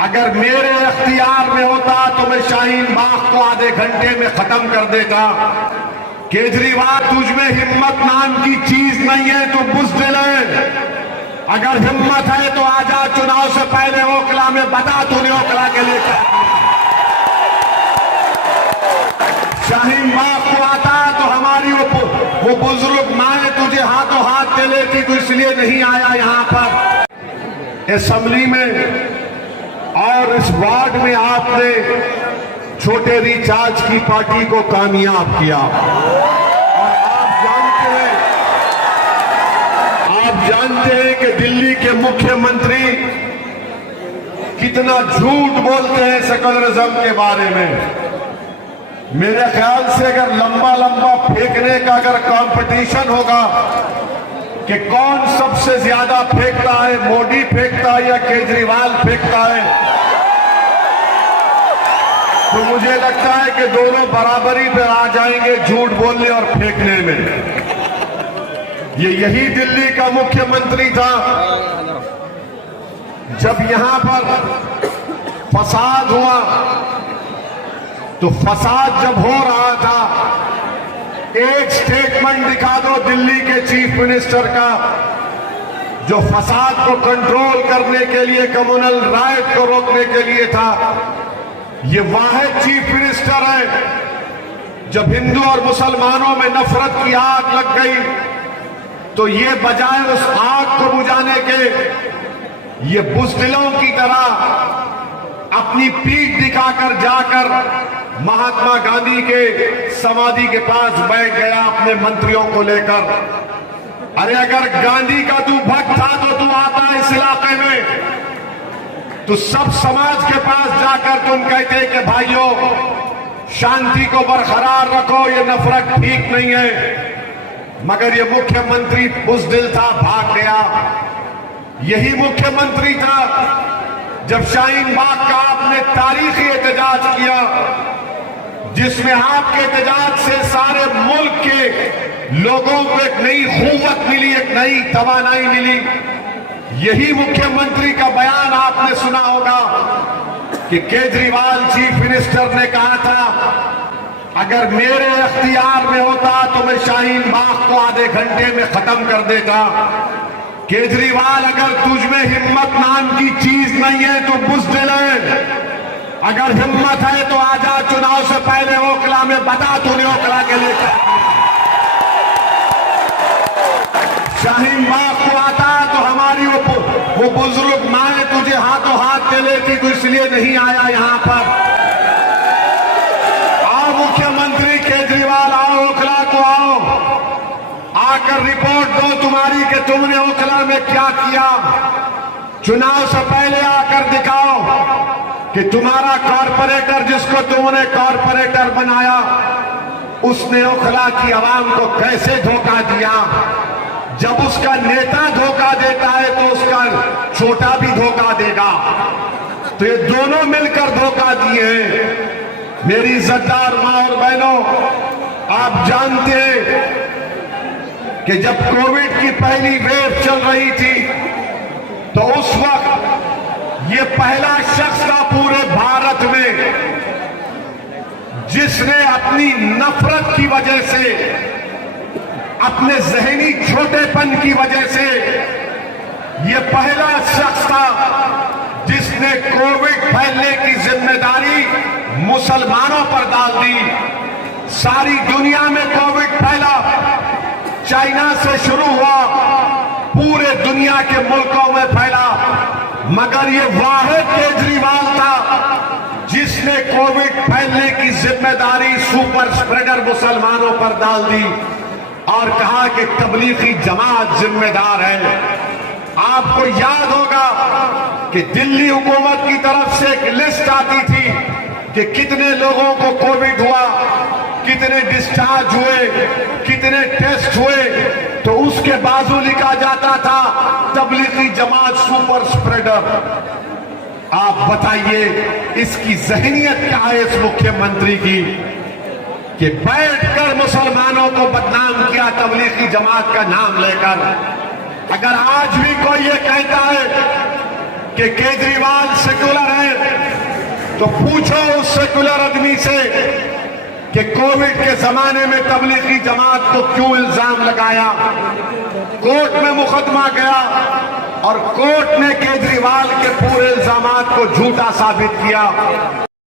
अगर मेरे इख्तियार में होता तो मैं शाहीन बाग को आधे घंटे में खत्म कर देता। केजरीवाल, तुझमें हिम्मत नाम की चीज नहीं है, तो बुज़दिल है। अगर हिम्मत है तो आजा, चुनाव से पहले ओखला में बता तूने ओखला के लिए क्या किया। शाहीन बाग को आता तो हमारी वो बुजुर्ग माए तुझे हाथों हाथ दे लेती, तो इसलिए नहीं आया यहां पर असेंबली में। और इस वार्ड में आपने छोटे रिचार्ज की पार्टी को कामयाब किया। और आप जानते हैं कि दिल्ली के मुख्यमंत्री कितना झूठ बोलते हैं सेकुलरिज्म के बारे में। मेरे ख्याल से अगर लंबा लंबा फेंकने का अगर कंपटीशन होगा कि कौन सबसे ज्यादा फेंकता है, मोदी फेंकता है या केजरीवाल फेंकता है, तो मुझे लगता है कि दोनों बराबरी पे आ जाएंगे झूठ बोलने और फेंकने में। यही दिल्ली का मुख्यमंत्री था जब यहां पर फसाद हुआ। तो फसाद जब हो रहा था, एक स्टेटमेंट दिखा दो दिल्ली के चीफ मिनिस्टर का, जो फसाद को कंट्रोल करने के लिए, कम्युनल राइट को रोकने के लिए था। ये वाहिद चीफ मिनिस्टर है जब हिंदू और मुसलमानों में नफरत की आग लग गई, तो ये बजाय उस आग को बुझाने के, ये बुज़दिलों की तरह अपनी पीठ दिखाकर जाकर महात्मा गांधी के समाधि के पास बैठ गया अपने मंत्रियों को लेकर। अरे अगर गांधी का तू भक्त था तो तू आता इस इलाके में, तो सब समाज के पास जाकर तुम कहते कि भाइयों शांति को बरकरार रखो, ये नफरत ठीक नहीं है। मगर ये मुख्यमंत्री बुज़दिल था, भाग गया। यही मुख्यमंत्री था जब शाहीन बाग का आपने तारीखी एहतजाज किया, जिसमें आपके एहतजाज से सारे मुल्क के लोगों को एक नई क़ुव्वत मिली, एक नई तवानाई मिली। यही मुख्यमंत्री का बयान आपने सुना होगा कि केजरीवाल चीफ मिनिस्टर ने कहा था, अगर मेरे इख्तियार में होता तो मैं शाहीन बाग को आधे घंटे में खत्म कर देता। केजरीवाल, अगर तुझमें हिम्मत नाम की चीज नहीं है, तो बुज़दिल है। अगर हिम्मत है तो आजा, चुनाव से पहले ओखला में बता तूने ओखला के लिए क्या किया। शाहीन बाग को आता तो हमारी वो बुजुर्ग माए तुझे हाथों हाथ दे लेती, तो इसलिए नहीं आया यहां पर। आओ मुख्यमंत्री केजरीवाल, आओ ओखला को आओ, आकर रिपोर्ट दो तुम्हारी कि तुमने ओखला में क्या किया। चुनाव से पहले आकर दिखाओ कि तुम्हारा कॉरपोरेटर, जिसको तुमने कॉरपोरेटर बनाया, उसने ओखला की आवाम को कैसे धोखा दिया। जब उसका नेता धोखा देता है तो उसका छोटा भी धोखा देगा। तो ये दोनों मिलकर धोखा दिए हैं। मेरी इज्जतदार मां और बहनों, आप जानते हैं कि जब कोविड की पहली वेव चल रही थी, तो उस वक्त ये पहला शख्स था पूरे भारत में जिसने अपनी नफरत की वजह से, अपने जहनी छोटेपन की वजह से, ये पहला शख्स था जिसने कोविड फैलने की जिम्मेदारी मुसलमानों पर डाल दी। सारी दुनिया में कोविड फैला, चाइना से शुरू हुआ, पूरे दुनिया के मुल्कों में फैला, मगर ये वाहिद केजरीवाल था जिसने कोविड फैलने की जिम्मेदारी सुपर स्प्रेडर मुसलमानों पर डाल दी और कहा कि तबलीगी जमात जिम्मेदार है। आपको याद होगा कि दिल्ली हुकूमत की तरफ से एक लिस्ट आती थी कि कितने लोगों को कोविड हुआ, कितने डिस्चार्ज हुए, कितने टेस्ट हुए, तो उसके बाजू लिखा जाता था तबलीगी जमात सुपर स्प्रेडर। आप बताइए इसकी जहनियत क्या है इस मुख्यमंत्री की कि बैठकर मुसलमानों को बदनाम किया तबलीगी जमात का नाम लेकर। अगर आज भी कोई ये कहता है कि केजरीवाल सेकुलर है, तो पूछो उस सेकुलर आदमी से कि कोविड के जमाने में तबलीगी जमात को क्यों इल्जाम लगाया। कोर्ट में मुकदमा गया और कोर्ट ने केजरीवाल के पूरे इल्जामात को झूठा साबित किया।